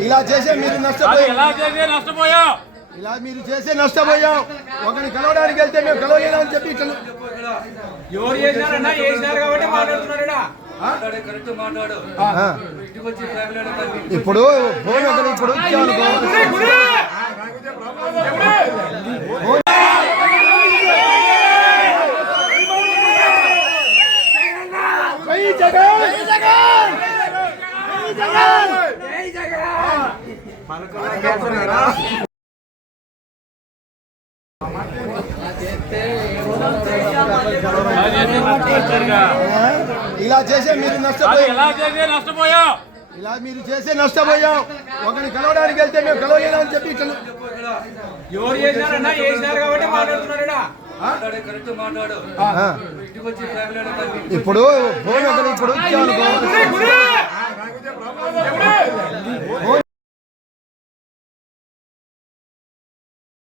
ఇలా చేసే మీరు నష్టపోయాం ఇలా మీరు చేసే నష్టపోయాం ఒకరిని కలవడానికి వెళ్తే మేము కలవలేదని చెప్పి ఎవరు కాబట్టి మాట్లాడుతున్నారా ఇప్పుడు ఫోన్ ఒకరు ఇప్పుడు జగన్! ఇలా చేసే మీరు నష్టపోయాం ఇలా మీరు చేసే నష్టపోయాం ఒకరిని కలవడానికి వెళ్తే మేము కలవలేదని చెప్పి ఇట్లా ఎవరు చేసినారన్నా? చేసినారు కాబట్టి మాట్లాడుతున్నారు ఈడ. ఆ. ఇప్పుడు ఫోన్ ఒకరు ఇప్పుడు.